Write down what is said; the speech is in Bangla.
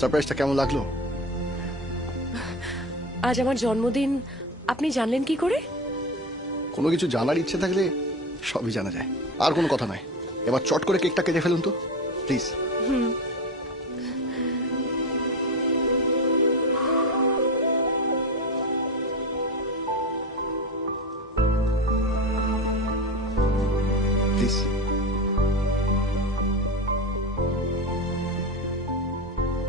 সারপ্রাইজটা কেমন লাগলো? আজ আমার জন্মদিন, আপনি জানলেন কি করে? কোনো কিছু জানার ইচ্ছে থাকলে সবই জানা যায়। আর কোনো কথা নাই, এবার চট করে কেকটা কেটে ফেলুন তো প্লিজ।